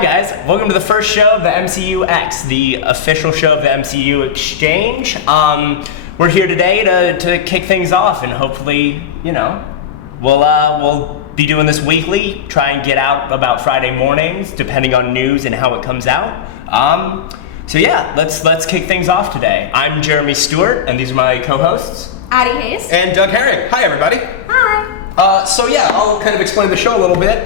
Hi guys, welcome to the first show of the MCUEx, the official show of the MCUExchange. We're here today to kick things off, and hopefully, we'll be doing this weekly. Try and get out about Friday mornings, depending on news and how it comes out. Let's kick things off today. I'm Jeremy Stewart, and these are my co-hosts, Addie Hayes and Doug Herring. Hi, everybody. Hi. I'll kind of explain the show a little bit.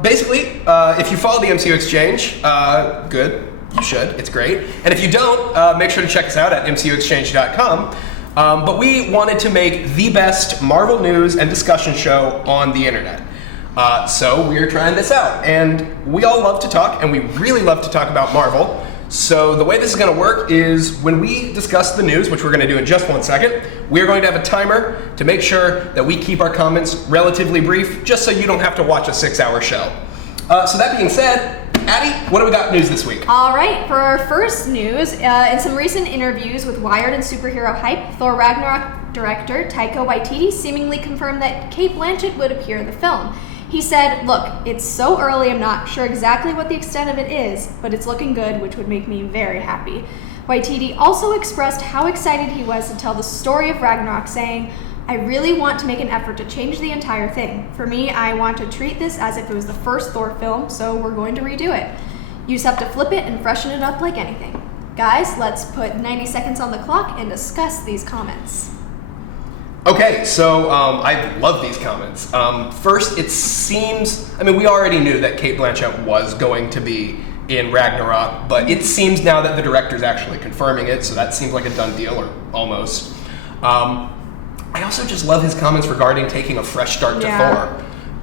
Basically, if you follow the MCUExchange, good, you should, it's great. And if you don't, make sure to check us out at MCUExchange.com. But we wanted to make the best Marvel news and discussion show on the internet. So we're trying this out. And we all love to talk, and we really love to talk about Marvel. So the way this is going to work is when we discuss the news, which we're going to do in just 1 second, we're going to have a timer to make sure that we keep our comments relatively brief, just so you don't have to watch a 6-hour show. So that being said, Addie, what do we got news this week? All right, for our first news, in some recent interviews with Wired and Superhero Hype, Thor Ragnarok director Taika Waititi seemingly confirmed that Cate Blanchett would appear in the film. He said, "Look, it's so early, I'm not sure exactly what the extent of it is, but it's looking good, which would make me very happy." Waititi also expressed how excited he was to tell the story of Ragnarok, saying, "I really want to make an effort to change the entire thing. For me, I want to treat this as if it was the first Thor film, so we're going to redo it. You just have to flip it and freshen it up like anything." Guys, let's put 90 seconds on the clock and discuss these comments. Okay, so I love these comments. First, it seems, we already knew that Cate Blanchett was going to be in Ragnarok, but it seems now that the director's actually confirming it, so that seems like a done deal, or almost. I also just love his comments regarding taking a fresh start to Thor.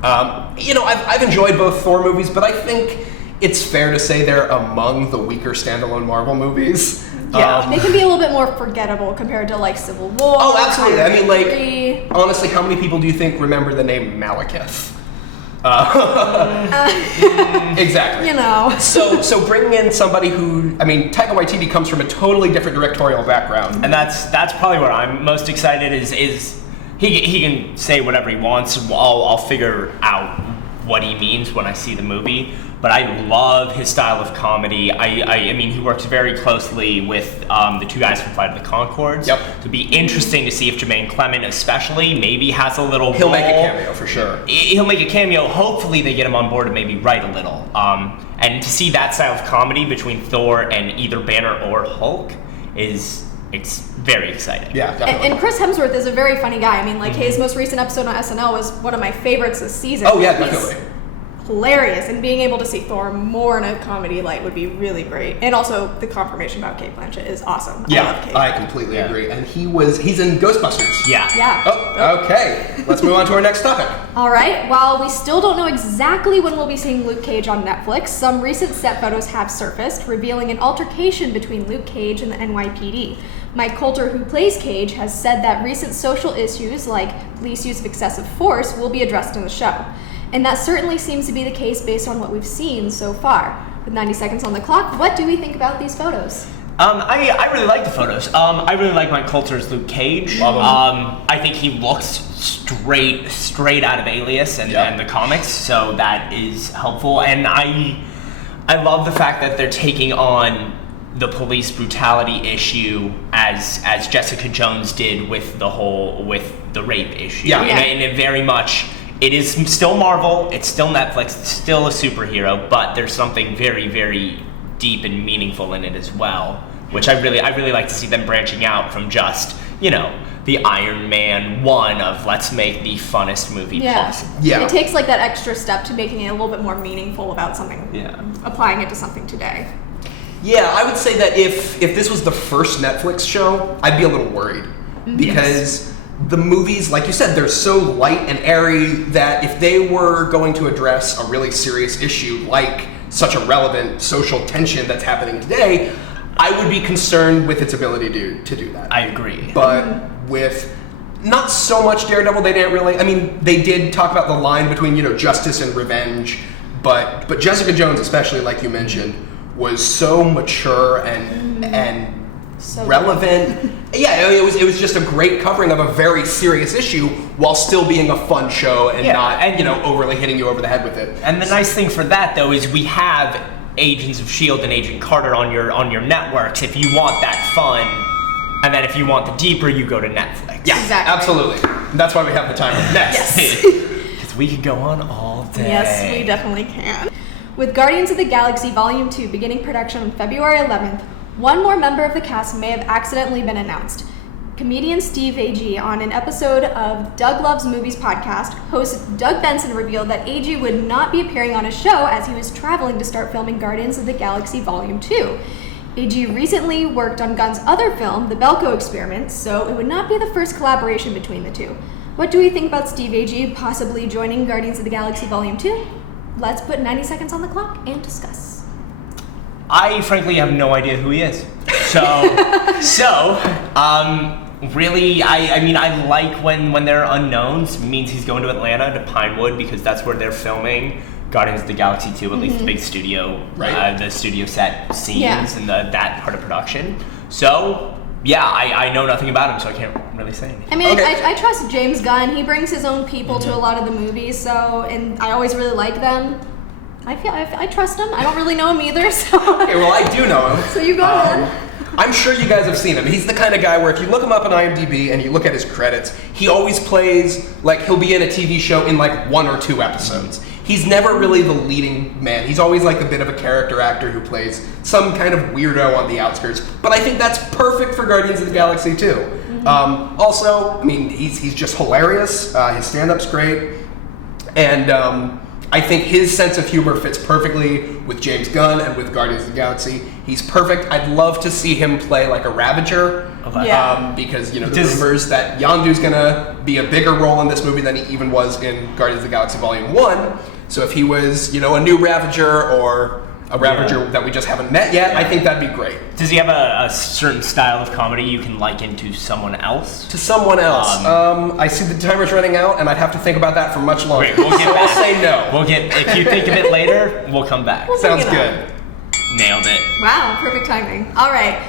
I've enjoyed both Thor movies, but I think it's fair to say they're among the weaker standalone Marvel movies. Yeah, they can be a little bit more forgettable compared to like Civil War. Oh, absolutely. Honestly, how many people do you think remember the name Malekith? Exactly. So bringing in somebody who, Taika Waititi comes from a totally different directorial background, and that's probably what I'm most excited is he can say whatever he wants. I'll figure out what he means when I see the movie. But I love his style of comedy. He works very closely with the two guys from Flight of the Conchords. Yep. It'll be interesting to see if Jermaine Clement especially maybe has a little He'll role. make a cameo for sure. He'll make a cameo. Hopefully they get him on board and maybe write a little. And to see that style of comedy between Thor and either Banner or Hulk it's very exciting. Yeah, definitely. And Chris Hemsworth is a very funny guy. His most recent episode on SNL was one of my favorites this season. Oh yeah, definitely. Hilarious, and being able to see Thor more in a comedy light would be really great. And also, the confirmation about Cate Blanchett is awesome. Yeah, I love Cate. I completely agree. And he's in Ghostbusters. Yeah. Oh, okay. Let's move on to our next topic. All right. While we still don't know exactly when we'll be seeing Luke Cage on Netflix, some recent set photos have surfaced, revealing an altercation between Luke Cage and the NYPD. Mike Coulter, who plays Cage, has said that recent social issues like police use of excessive force will be addressed in the show. And that certainly seems to be the case based on what we've seen so far. With 90 seconds on the clock, what do we think about these photos? I really like the photos. I really like Mike Coulter's Luke Cage. Love him. I think he looks straight out of Alias and the comics, so that is helpful. And I love the fact that they're taking on the police brutality issue as Jessica Jones did with the rape issue. Yeah. And it very much. It is still Marvel, it's still Netflix, it's still a superhero, but there's something very, very deep and meaningful in it as well, which I really like to see them branching out from just, the Iron Man 1 of let's make the funnest movie possible. Yeah. It takes that extra step to making it a little bit more meaningful about something, applying it to something today. Yeah, I would say that if this was the first Netflix show, I'd be a little worried. Because the movies, like you said, they're so light and airy that if they were going to address a really serious issue like such a relevant social tension that's happening today, I would be concerned with its ability to do that. I agree. But with not so much Daredevil, they didn't really, they did talk about the line between, justice and revenge, but Jessica Jones, especially like you mentioned, was so mature and so relevant. Yeah, it was just a great covering of a very serious issue while still being a fun show and not overly hitting you over the head with it. And the nice thing for that though is we have Agents of S.H.I.E.L.D. and Agent Carter on your networks if you want that fun. And then if you want the deeper, you go to Netflix. Yeah, Exactly. absolutely. That's why we have the timer. Next. Yes. Because we could go on all day. Yes, we definitely can. With Guardians of the Galaxy Volume 2 beginning production on February 11th, one more member of the cast may have accidentally been announced. Comedian Steve Agee, on an episode of Doug Loves Movies podcast, host Doug Benson revealed that Agee would not be appearing on his show as he was traveling to start filming Guardians of the Galaxy Volume 2. Agee recently worked on Gunn's other film, The Belko Experiment, so it would not be the first collaboration between the two. What do we think about Steve Agee possibly joining Guardians of the Galaxy Volume 2? Let's put 90 seconds on the clock and discuss. I frankly have no idea who he is. Really, I mean, I like when there are unknowns. It means he's going to Atlanta, to Pinewood, because that's where they're filming Guardians of the Galaxy 2, at least the big studio, Right. The studio set scenes Yeah. and that part of production. So, yeah, I know nothing about him, so I can't really say anything. I mean, Okay. I trust James Gunn. He brings his own people to a lot of the movies, and I always really like them. I trust him. I don't really know him either, so. Okay, well, I do know him. So you go ahead. I'm sure you guys have seen him. He's the kind of guy where if you look him up on IMDb and you look at his credits, he always plays like he'll be in a TV show in like 1 or 2 episodes. He's never really the leading man. He's always like a bit of a character actor who plays some kind of weirdo on the outskirts. But I think that's perfect for Guardians of the Galaxy too. Also, I mean, he's just hilarious. His stand-up's great. And I think his sense of humor fits perfectly with James Gunn and with Guardians of the Galaxy. He's perfect. I'd love to see him play like a Ravager. Okay. Yeah. Because, you know, the rumors that Yondu's gonna be a bigger role in this movie than he even was in Guardians of the Galaxy Volume 1. So if he was, you know, a new Ravager or a Ravager that we just haven't met yet, I think that'd be great. Does he have a certain style of comedy you can liken to someone else? To someone else. I see the timer's running out, and I'd have to think about that for much longer. Great, we'll get so back. I'll say no. If you think of it later, we'll come back. Sounds Bring it good. Nailed it. Wow, perfect timing. All right.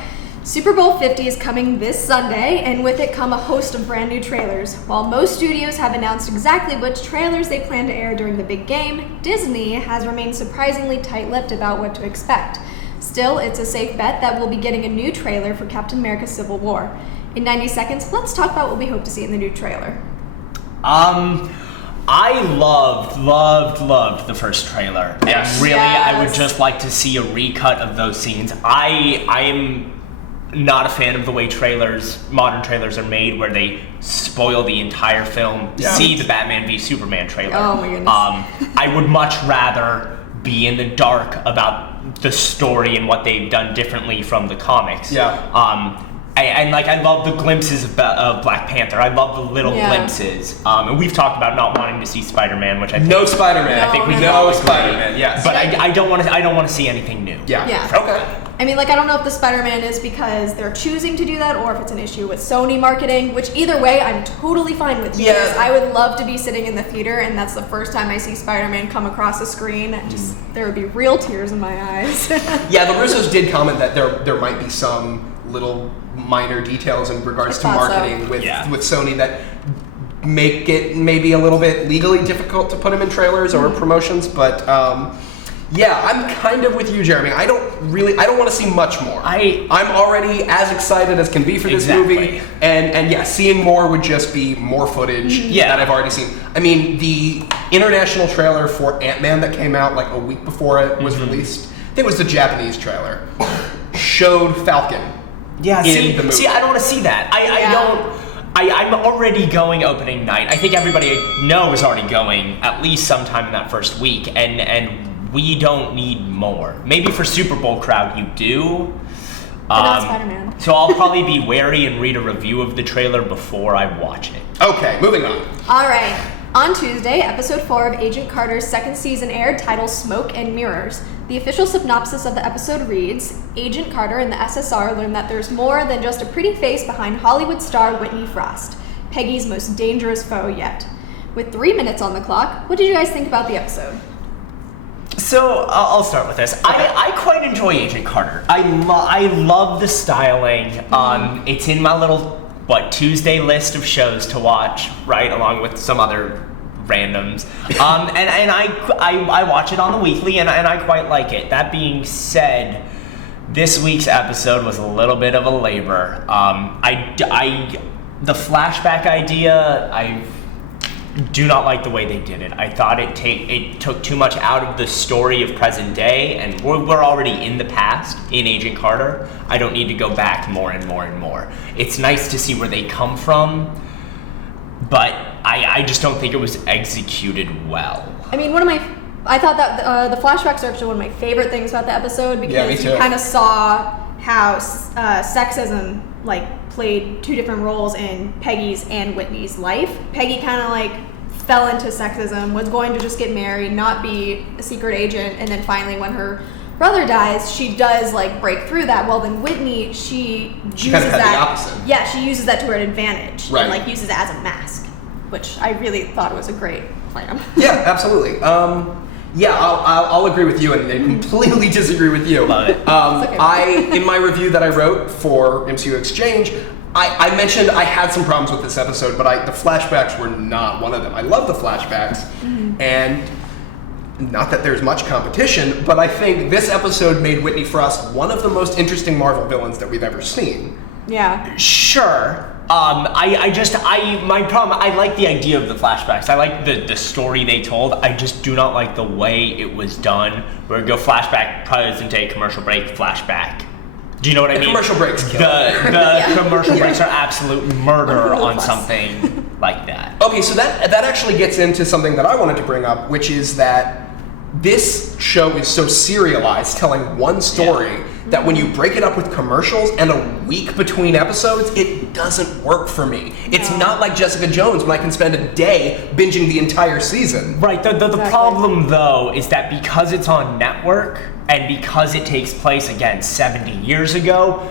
Super Bowl 50 is coming this Sunday, and with it come a host of brand new trailers. While most studios have announced exactly which trailers they plan to air during the big game, Disney has remained surprisingly tight-lipped about what to expect. Still, it's a safe bet that we'll be getting a new trailer for Captain America: Civil War. In 90 seconds, let's talk about what we hope to see in the new trailer. I loved the first trailer. Yes. And really, Yes. I would just like to see a recut of those scenes. I am not a fan of the way modern trailers are made, where they spoil the entire film. Yeah. See the Batman v Superman trailer. Oh my goodness. I would much rather be in the dark about the story and what they've done differently from the comics. Yeah. I love the glimpses of Black Panther. I love the little Yeah. glimpses. And we've talked about not wanting to see Spider-Man, which I think No Spider-Man. I think we no all agree. Spider-Man. Yes. But I don't want to see anything new. yeah. Yeah. Okay. I mean, like, I don't know if the Spider-Man is because they're choosing to do that or if it's an issue with Sony marketing, which either way, I'm totally fine with, because Yeah. I would love to be sitting in the theater and that's the first time I see Spider-Man come across the screen. There would be real tears in my eyes. Yeah, the Russos did comment that there might be some little minor details in regards to I thought so. marketing with Yeah. Sony that make it maybe a little bit legally difficult to put them in trailers or promotions, but yeah, I'm kind of with you, Jeremy. I don't want to see much more. I'm already as excited as can be for this Exactly. movie, and yeah, seeing more would just be more footage that I've already seen. I mean, the international trailer for Ant-Man that came out like a week before it was released, I think it was the Japanese trailer, showed Falcon. Yeah, in the movie. see, I don't want to see that. I'm already going opening night. I think everybody I know is already going at least sometime in that first week, and we don't need more. Maybe for Super Bowl crowd you do. But not Spider-Man. So I'll probably be wary and read a review of the trailer before I watch it. Okay, moving on. All right. On Tuesday, episode 4 of Agent Carter's second season aired, titled Smoke and Mirrors. The official synopsis of the episode reads, Agent Carter and the SSR learn that there's more than just a pretty face behind Hollywood star Whitney Frost, Peggy's most dangerous foe yet. With 3 minutes on the clock, what did you guys think about the episode? So I'll start with this. I quite enjoy Agent Carter. I love the styling. It's in my little Tuesday list of shows to watch, right, along with some other randoms. And I watch it on the weekly, and I quite like it. That being said, this week's episode was a little bit of a labor. The flashback idea, I do not like the way they did it. I thought it took too much out of the story of present day, and we're already in the past in Agent Carter. I don't need to go back more and more and more. It's nice to see where they come from, but I just don't think it was executed well. I mean, I thought that the flashbacks are actually one of my favorite things about the episode, because you kind of saw how sexism played two different roles in Peggy's and Whitney's life. Peggy kind of fell into sexism, was going to just get married, not be a secret agent, and then finally when her brother dies, she does break through that. Well, then Whitney, she uses kind of had that. The opposite. Yeah, she uses that to her advantage. Right. And uses it as a mask, which I really thought was a great plan. Yeah, absolutely. I'll agree with you and completely disagree with you. Love it. In my review that I wrote for MCUExchange, I mentioned I had some problems with this episode, but the flashbacks were not one of them. I love the flashbacks, and not that there's much competition, but I think this episode made Whitney Frost one of the most interesting Marvel villains that we've ever seen. Yeah. Sure. My problem, I like the idea of the flashbacks. I like the story they told. I just do not like the way it was done, where it go flashback, present day, commercial break, flashback. Do you know what I mean? Commercial breaks kill. The commercial breaks are absolute murder on something like that. Okay, so that actually gets into something that I wanted to bring up, which is that this show is so serialized, telling one story, that when you break it up with commercials and a week between episodes, it doesn't work for me. It's not like Jessica Jones, when I can spend a day binging the entire season. Right, the problem though is that because it's on network, and because it takes place, again, 70 years ago,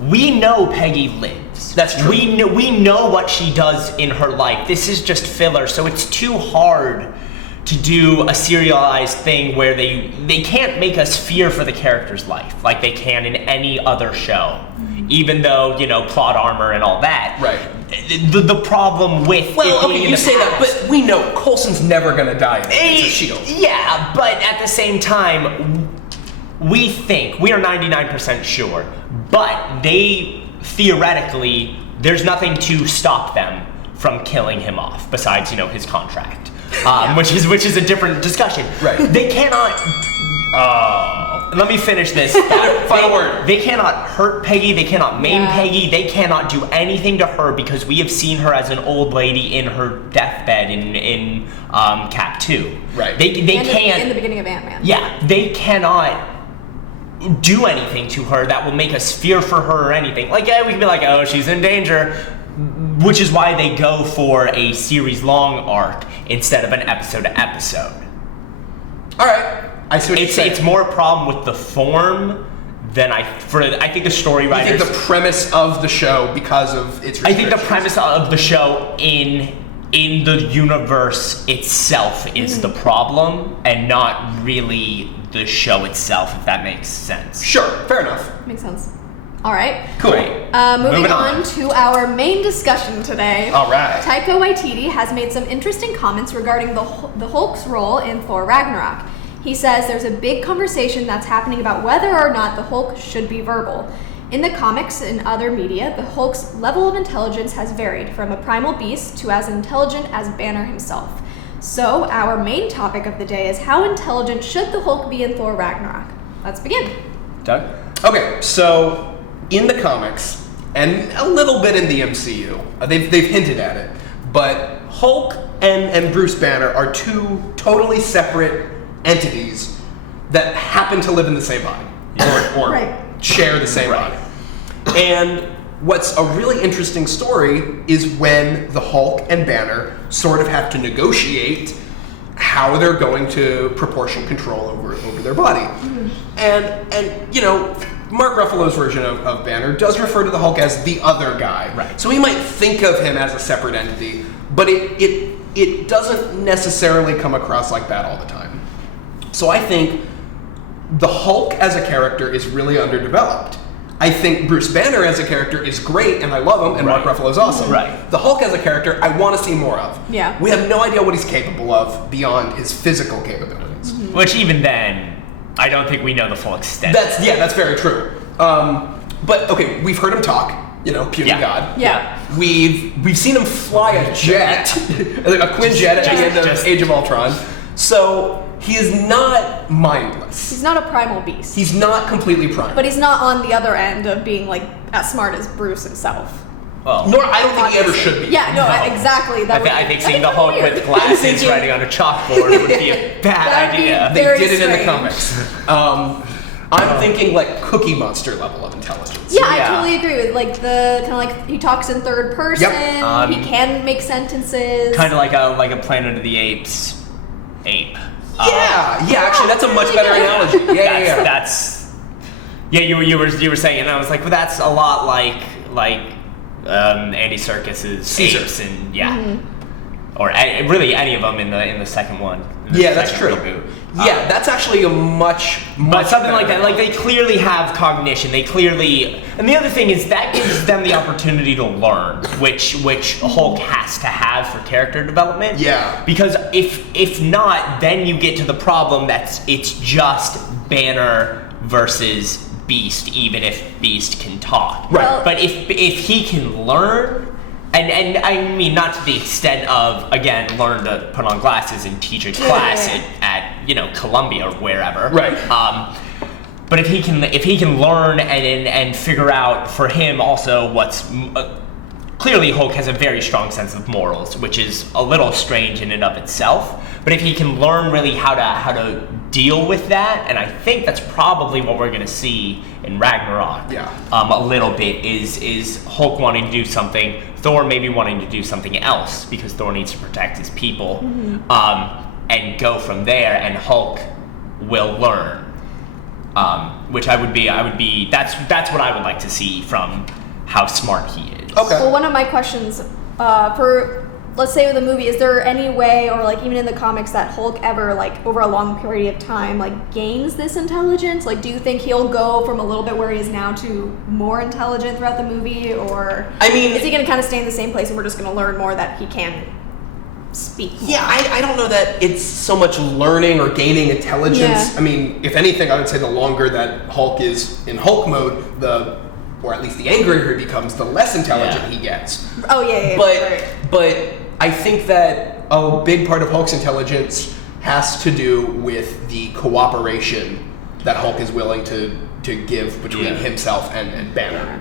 we know Peggy lives. That's true. We know what she does in her life. This is just filler, so it's too hard to do a serialized thing where they can't make us fear for the character's life like they can in any other show. Even though, plot armor and all that. Right. The problem with you say that, but we know Coulson's never gonna die in S.H.I.E.L.D. Yeah, but at the same time, we are 99% sure, but theoretically, there's nothing to stop them from killing him off besides, his contract. Which is a different discussion. Right. They cannot. Let me finish this. Final word. They cannot hurt Peggy. They cannot maim Peggy. They cannot do anything to her because we have seen her as an old lady in her deathbed in Cap 2. Right. They can't. In the beginning of Ant-Man. Yeah. They cannot do anything to her that will make us fear for her or anything. We can be like, oh, she's in danger. Which is why they go for a series-long arc instead of an episode-to-episode. All right, I see what you're saying. It's more a problem with the form than I think the story writers. I think the premise of the show, because of its restrictions. I think the premise of the show in the universe itself is the problem, and not really the show itself. If that makes sense. Sure, fair enough. Makes sense. All right. Cool. Moving on to our main discussion today. All right. Taika Waititi has made some interesting comments regarding the Hulk's role in Thor Ragnarok. He says there's a big conversation that's happening about whether or not the Hulk should be verbal. In the comics and other media, the Hulk's level of intelligence has varied from a primal beast to as intelligent as Banner himself. So, our main topic of the day is how intelligent should the Hulk be in Thor Ragnarok? Let's begin. Doug? Okay, so in the comics, and a little bit in the MCU, they've hinted at it, but Hulk and Bruce Banner are two totally separate entities that happen to live in the same body, or Right. share the same body. And what's a really interesting story is when the Hulk and Banner sort of have to negotiate how they're going to proportion control over their body. And Mark Ruffalo's version of Banner does refer to the Hulk as the other guy. Right. So we might think of him as a separate entity, but it doesn't necessarily come across like that all the time. So I think the Hulk as a character is really underdeveloped. I think Bruce Banner as a character is great, and I love him, and Mark Ruffalo's awesome. Right. The Hulk as a character, I want to see more of. Yeah. We have no idea what he's capable of beyond his physical capabilities. Which even then, I don't think we know the full extent. That's very true. But okay, we've heard him talk. Puny God. Yeah. We've seen him fly a jet, a Quinjet at the end of Age of Ultron. So he is not mindless. He's not a primal beast. He's not completely primal. But he's not on the other end of being like as smart as Bruce himself. Well, Nor I don't think he ever should be. Yeah, no, exactly. I think seeing the Hulk with glasses writing on a chalkboard would be a bad idea. They Very did it in the strange. comics. I'm thinking like Cookie Monster level of intelligence. Yeah, I totally agree with like the kind of like he talks in third person. Yep. He can make sentences. Kind of like a Planet of the Apes ape. Actually, that's a much better analogy. You were saying, and I was like, well, that's a lot like Andy Serkis's Caesar. apes, and or really any of them in the second one. That's true. Reboot. That's actually a much But something like that, better like they clearly have cognition. And the other thing is that gives them the opportunity to learn, which Hulk has to have for character development. Yeah. Because if not, then you get to the problem that it's just Banner versus Beast, even if Beast can talk. Right. Well, But if he can learn. And I mean, not to the extent of, again, learn to put on glasses and teach a class at Columbia or wherever. Right. But if he can learn and figure out for him also what's clearly Hulk has a very strong sense of morals, which is a little strange in and of itself. But if he can learn really how to deal with that, and I think that's probably what we're going to see in Ragnarok. Yeah. A little bit is Hulk wanting to do something, Thor maybe wanting to do something else because Thor needs to protect his people, and go from there. And Hulk will learn, which that's what I would like to see from how smart he is. Okay. Well, one of my questions for, let's say with the movie, is there any way, or like even in the comics, that Hulk ever, like over a long period of time, like gains this intelligence? Like, do you think he'll go from a little bit where he is now to more intelligent throughout the movie, or I mean, is he going to kind of stay in the same place and we're just going to learn more that he can speak more? Yeah, I don't know that it's so much learning or gaining intelligence. Yeah. I mean, if anything, I would say the longer that Hulk is in Hulk mode, or at least the angrier he becomes, the less intelligent he gets. Oh yeah. But I think that a big part of Hulk's intelligence has to do with the cooperation that Hulk is willing to give between himself and Banner.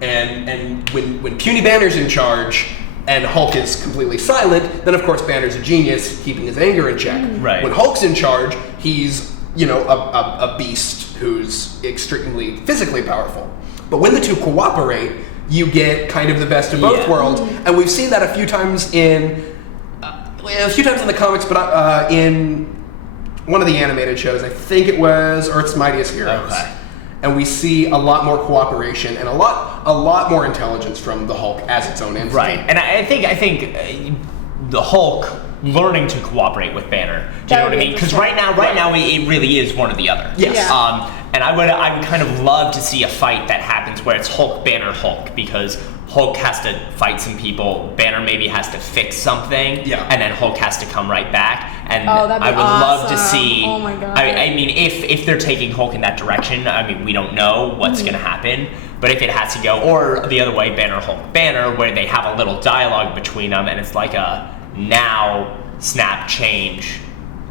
And when Puny Banner's in charge and Hulk is completely silent, then of course Banner's a genius, keeping his anger in check. Right. When Hulk's in charge, he's a beast who's extremely physically powerful. But when the two cooperate, you get kind of the best of both worlds, and we've seen that a few times in the comics, but in one of the animated shows, I think it was Earth's Mightiest Heroes. Okay. And we see a lot more cooperation and a lot more intelligence from the Hulk as its own entity. Right, and I think the Hulk learning to cooperate with Banner. Do you know what I mean? Because right now it really is one or the other. Yes. Yeah. And I would kind of love to see a fight that happens where it's Hulk, Banner, Hulk, because Hulk has to fight some people, Banner maybe has to fix something, and then Hulk has to come right back. And that'd be I would love to awesome. see. Oh my God. I mean, if they're taking Hulk in that direction, I mean, we don't know what's going to happen. But if it has to go, or the other way, Banner, Hulk, Banner, where they have a little dialogue between them, and it's like a now snap change.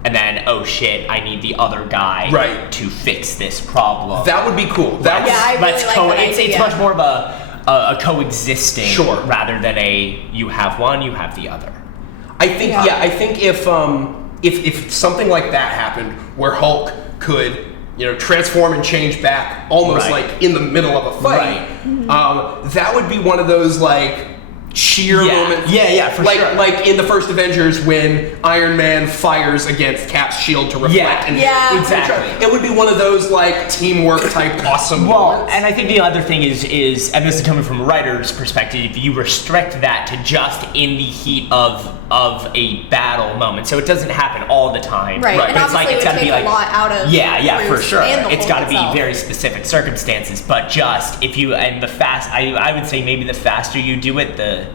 And then, oh shit, I need the other guy to fix this problem. That would be cool. I really like that it's idea. much more of a coexisting Sure. rather than you have one, you have the other. I think I think if something like that happened, where Hulk could transform and change back almost like in the middle of a fight, that would be one of those like cheer moment. Yeah, for sure. Like in the first Avengers when Iron Man fires against Cap's shield to reflect. Exactly. It would be one of those like teamwork type awesome moments. And I think the other thing is, and this is coming from a writer's perspective, you restrict that to just in the heat of a battle moment, so it doesn't happen all the time. Right. But And it's like obviously it's it would got to be take like a lot out of for Bruce sure. and the It's got to be Hulk very specific circumstances. But just if you I would say maybe the faster you do it, the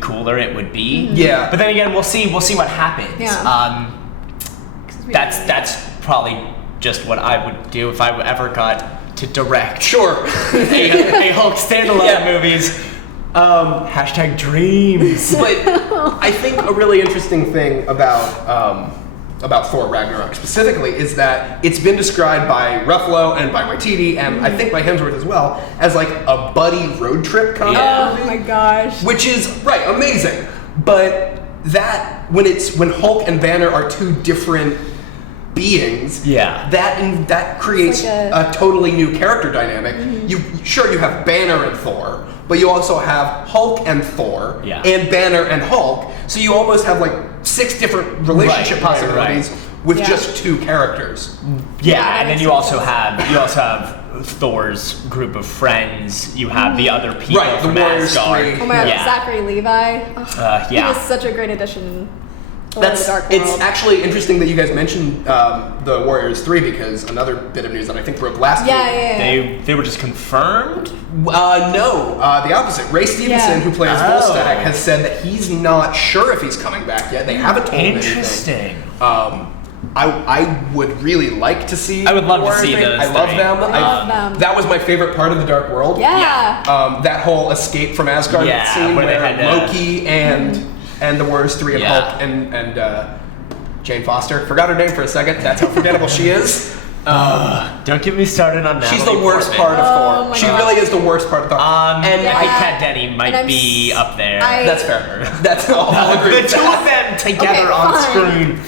cooler it would be. Yeah. But then again, we'll see what happens. Yeah. That's probably just what I would do if I ever got to direct. Sure. a Hulk standalone movies. Hashtag dreams. But I think a really interesting thing about Thor Ragnarok specifically is that it's been described by Ruffalo and by Waititi and I think by Hemsworth as well as like a buddy road trip comedy movie. Oh my gosh. Which is amazing. But that when Hulk and Banner are two different beings, that creates like a totally new character dynamic. You have Banner and Thor, but you also have Hulk and Thor and Banner and Hulk. So you almost have like 6 different relationship possibilities with just 2 characters. And then you also have Thor's group of friends. You have the other people from the Warriors Asgard. 3. Oh my god, Zachary Levi. He was such a great addition. It's actually interesting that you guys mentioned the Warriors 3 because another bit of news that I think broke last week. They were just confirmed? No, the opposite. Ray Stevenson, who plays Volstagg, has said that he's not sure if he's coming back yet. They haven't told him anything. Interesting. I would really like to see. I would love to see those. I love them. them. That was my favorite part of the Dark World. That whole escape from Asgard scene where they had Loki and the Warriors 3 and Hulk and Jane Foster. Forgot her name for a second. That's how forgettable she is. Don't get me started on that. She's the worst part of Thor. She really is the worst part of Thor. And Kat Denny might be up there. That's fair. That's all. I'll agree. The 2 of them together on screen.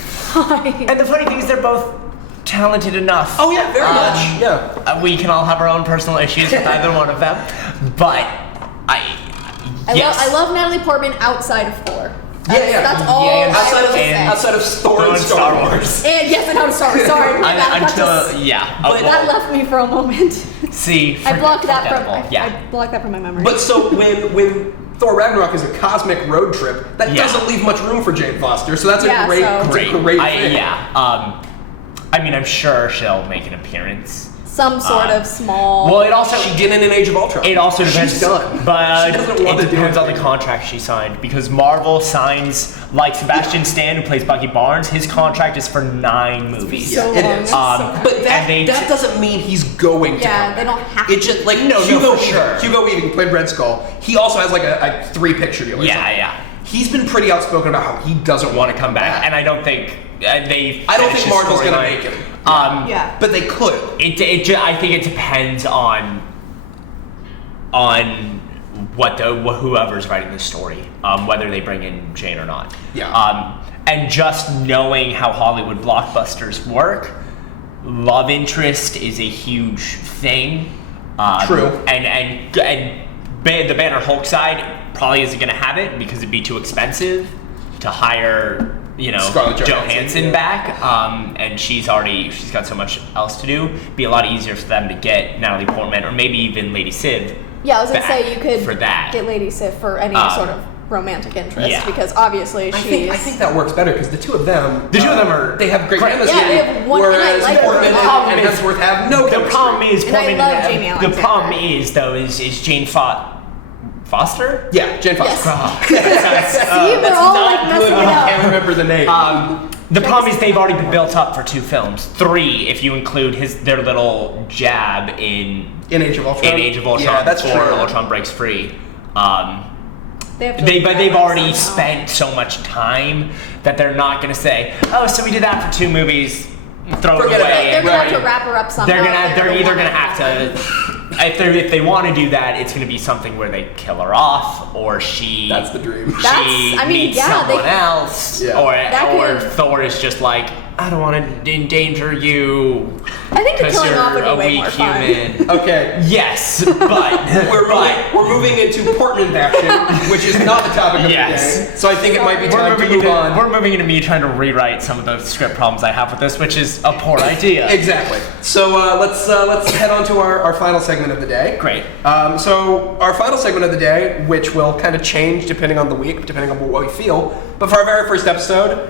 And the funny thing is, they're both talented enough. Oh yeah, very much. Yeah. We can all have our own personal issues with either one of them, but I love Natalie Portman outside of Thor. That's all. Outside of Thor and Star Wars. And out of Star Wars. Sorry. But that left me for a moment. See, I blocked that from my memory. But so when Thor Ragnarok is a cosmic road trip, that doesn't leave much room for Jane Foster. So that's a great thing. I mean, I'm sure she'll make an appearance. Some sort of small. Well, it also she didn't in Age of Ultron. It also depends. She's done. But she doesn't want it to depends do on the contract she signed because Marvel signs like Sebastian Stan, who plays Bucky Barnes. His contract is for 9 movies. So it long. is. But that doesn't mean he's going to. Yeah, they don't have. It just like Hugo Weaving played Red Skull. He also has like a 3-picture deal. He's been pretty outspoken about how he doesn't want to come back, and I don't think I don't think Marvel's gonna make him. But they could. I think it depends on what whoever's writing the story, whether they bring in Jane or not. And just knowing how Hollywood blockbusters work, love interest is a huge thing. True. And the Banner Hulk side probably isn't going to have it because it'd be too expensive to hire, Scarlett Johansson back. And she's got so much else to do. It'd be a lot easier for them to get Natalie Portman or maybe even Lady Sif. Yeah, I was gonna say you could for that. get Lady Sif for any sort of romantic interest because obviously I think that works better because the two of them they have great chemistry. Yeah, they have one. Whereas Portman and Hemsworth have no chemistry. The problem is Portman. I love Jamie Alexander. The problem is Jane Foster? Yeah, Jane Foster. Yes. See, we're all like messing it up. I can't remember the name. The problem is they've already been built up for 2 films. 3 if you include their little jab in Age of Ultron. Yeah, that's true. Ultron Breaks Free. They've already spent so much time that they're not going to say, "Oh, so we did that for 2 movies, throw it away." They're going to have to wrap her up somehow. They're either going to have to. If they want to do that, it's going to be something where they kill her off, or she. That's the dream. Meets someone else, Yeah. or Thor is just like, I don't want to endanger you. I think the 'Cause killing off would you're be a way more weak fun. human. Okay. Yes, but We're moving into Portland action, which is not the topic of Yes. the day. So I think it might be time to moving move on. we're moving into me trying to rewrite some of the script problems I have with this, which is a poor idea. Exactly. So let's head on to our final segment of the day. Great. So our final segment of the day, which will kind of change depending on the week, depending on what we feel. But for our very first episode,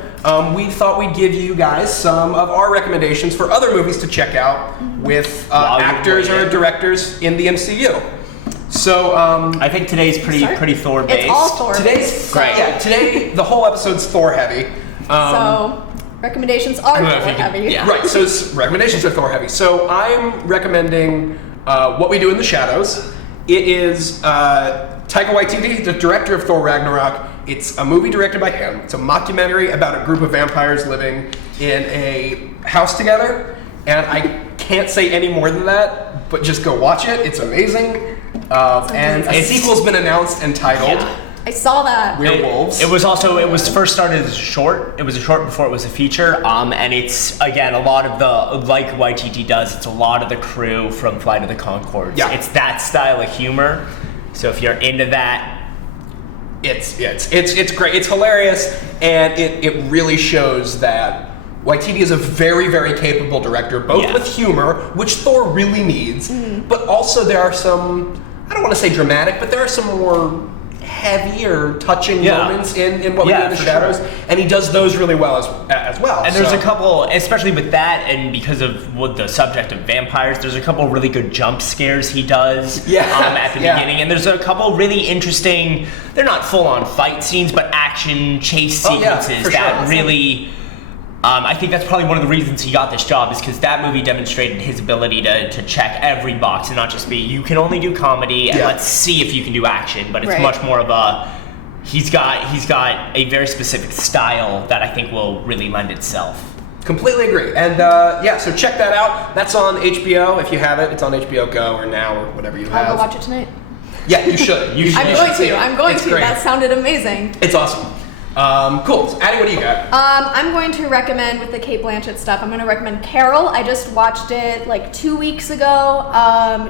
we thought we'd give you guys some of our recommendations for other movies to check out with actors or directors in the MCU. So I think today's pretty Thor based. It's all Thor. today's Great. Yeah, today the whole episode's Thor heavy. So recommendations are I don't know if Thor you can- heavy. yeah. Right, so recommendations are Thor heavy. So I'm recommending What We Do in the Shadows. It is Taika Waititi, the director of Thor Ragnarok. It's a movie directed by him. It's a mockumentary about a group of vampires living in a house together. And I can't say any more than that, but just go watch it. It's amazing. And a sequel's been announced entitled Yeah. I saw that. Werewolves. It was first started as a short. It was a short before it was a feature. And it's again a lot of the like YTT does. It's a lot of the crew from Flight of the Conchords. Yeah. It's that style of humor. So if you're into that, It's great. It's hilarious, and it really shows that Waititi is a very, very capable director, both Yeah. with humor, which Thor really needs, but also there are some, I don't want to say dramatic, but there are some more heavy or touching moments in What We Do in the for Shadows, sure. and he does those really well as well. And there's so. a couple, especially with that, and because of what the subject of vampires, there's a couple really good jump scares he does at the beginning. And there's a couple really interesting, they're not full-on fight scenes, but action chase sequences for that sure. really... I think that's probably one of the reasons he got this job is because that movie demonstrated his ability to check every box and not just be, you can only do comedy and let's see if you can do action, but it's much more of a, he's got a very specific style that I think will really lend itself. Completely agree. And so check that out. That's on HBO. If you have it, it's on HBO Go or Now or whatever you have. I'll go watch it tonight. Yeah, you should. You should. I'm you going should see to. it. I'm going It's to. great. That sounded amazing. It's awesome. Cool. So, Addie, what do you got? I'm going to recommend with the Cate Blanchett stuff. I'm going to recommend Carol. I just watched it like 2 weeks ago.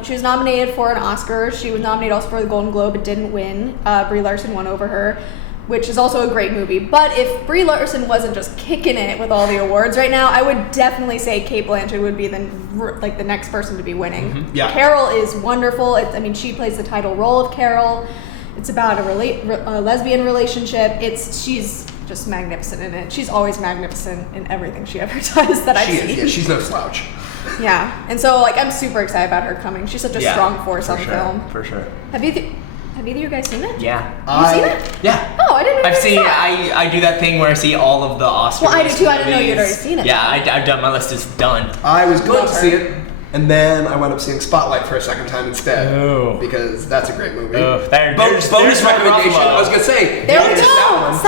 She was nominated for an Oscar. She was nominated also for the Golden Globe. It didn't win. Brie Larson won over her, which is also a great movie. But if Brie Larson wasn't just kicking it with all the awards right now, I would definitely say Cate Blanchett would be the next person to be winning. Mm-hmm. Yeah. Carol is wonderful. She plays the title role of Carol. It's about a lesbian relationship. She's just magnificent in it. She's always magnificent in everything she ever does that I've seen. Yeah, she's no slouch. Yeah, and so I'm super excited about her coming. She's such a strong force on the film. For sure. Have either of you guys seen it? Yeah. You seen it? Yeah. Oh, I didn't know. I've you seen. saw it. I do that thing where I see all of the Oscar. Well, I do too. I didn't know you'd movies. already seen it. Yeah, I've done. My list is done. I was going Love to her. see it, and then I wound up seeing Spotlight for a second time instead. Oh. Because that's a great movie. There's bonus Mark recommendation. Ruffalo. I was going to say. There we bonus that go. one.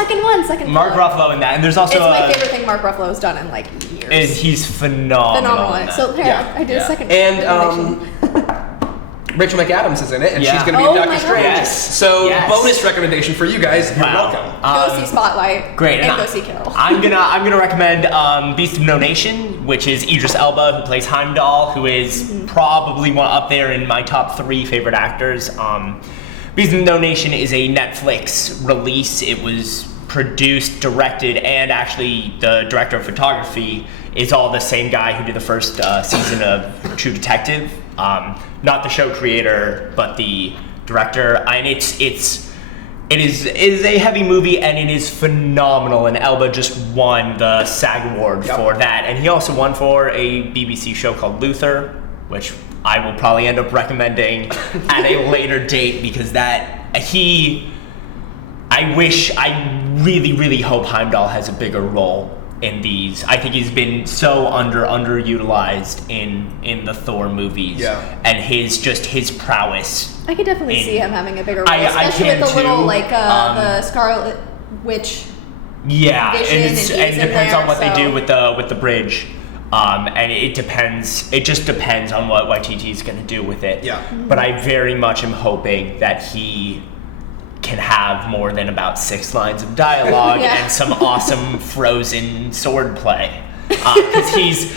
Second Mark one. Ruffalo in that, and there's also It's my favorite thing Mark Ruffalo's done in like years. and he's phenomenal. in Phenomenal. that. So there, Yeah. I did a second. And recommendation. Rachel McAdams is in it, and Yeah. she's going to be Oh in my Doctor God. Strange. Yes. So Yes. bonus recommendation for you guys. You're Wow. welcome. Go see Spotlight. Great. And I- go see Carol. I'm gonna recommend Beast of No Nation, which is Idris Elba, who plays Heimdall, who is probably one up there in my top 3 favorite actors. Beast of No Nation is a Netflix release. It was produced, directed, and actually the director of photography is all the same guy who did the first season of True Detective. Not the show creator, but the director. And it is a heavy movie, and it is phenomenal. And Elba just won the SAG award for that, and he also won for a BBC show called Luther, which I will probably end up recommending at a later date because I really, really hope Heimdall has a bigger role in these. I think he's been so underutilized in the Thor movies. Yeah. And his prowess. I could definitely see him having a bigger role, I especially can with the little too. The Scarlet Witch. Yeah, Vision, and and he's it in depends there, on what they so- do with the bridge. And it just depends on what YTT's gonna do with it. Yeah. But I very much am hoping that he can have more than about 6 lines of dialogue Yeah. and some awesome frozen sword play. Because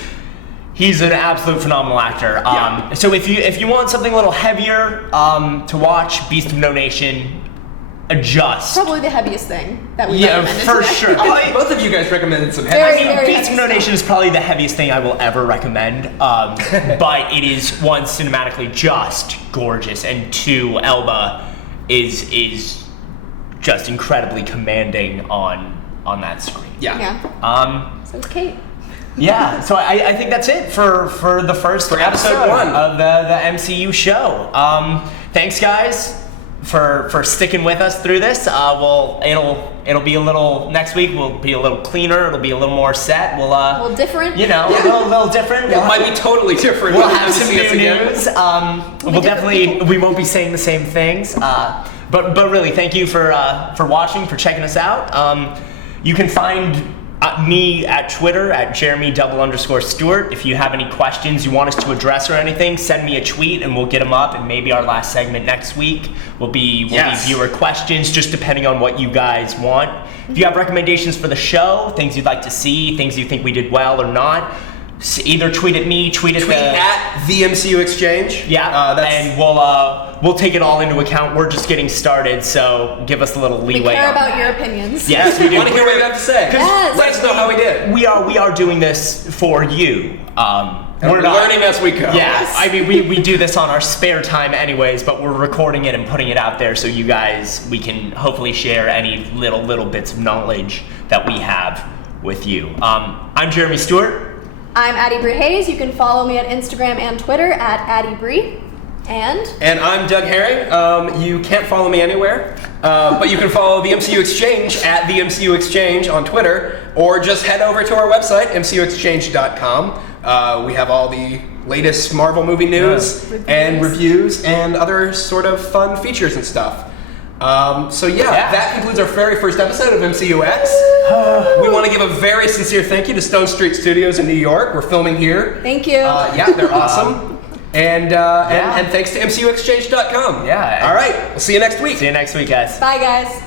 He's an absolute phenomenal actor. So if you want something a little heavier to watch, Beast of No Nation, adjust. Probably the heaviest thing that we recommended for today. sure. Both of you guys recommended some Very, heavy. very Beast of No Nation is probably the heaviest thing I will ever recommend. But it is, one, cinematically just gorgeous, and two, Elba is just incredibly commanding on that screen. Yeah. So is Kate. Yeah, so I think that's it for the first episode 1 of the MCU show. Thanks, guys, for sticking with us through this. It'll be a little, next week will be a little cleaner. It'll be a little more set. We'll A little different. A little different. It might be totally different. We'll when have some see us new again. news. We'll be different We won't be saying the same things. But really, thank you for watching, for checking us out. You can find me at Twitter at Jeremy_Stewart. If you have any questions you want us to address or anything, send me a tweet and we'll get them up. And maybe our last segment next week will be viewer questions, just depending on what you guys want. If you have recommendations for the show, things you'd like to see, things you think we did well or not, either tweet at me, tweet at the MCUExchange. And we'll take it all into account. We're just getting started, so give us a little leeway. We care on about that. your opinions. Yes, we do. Want to hear what you have to say? Yes. Let us know how we did. We are doing this for you. And we're learning as we go. Yeah, I mean, we do this on our spare time anyways, but we're recording it and putting it out there so you guys, we can hopefully share any little bits of knowledge that we have with you. I'm Jeremy Stewart. I'm Addie Hayes. You can follow me on Instagram and Twitter at AddieBree. And I'm Doug Herring. You can't follow me anywhere, but you can follow the MCU Exchange at the MCU Exchange on Twitter, or just head over to our website, MCUExchange.com. We have all the latest Marvel movie news and reviews and other sort of fun features and stuff. That concludes our very first episode of MCUEx. We want to give a very sincere thank you to Stone Street Studios in New York. We're filming here. thank you. They're awesome. And thanks to MCUExchange.com. Yeah. All right. We'll see you next week. See you next week, guys. Bye, guys.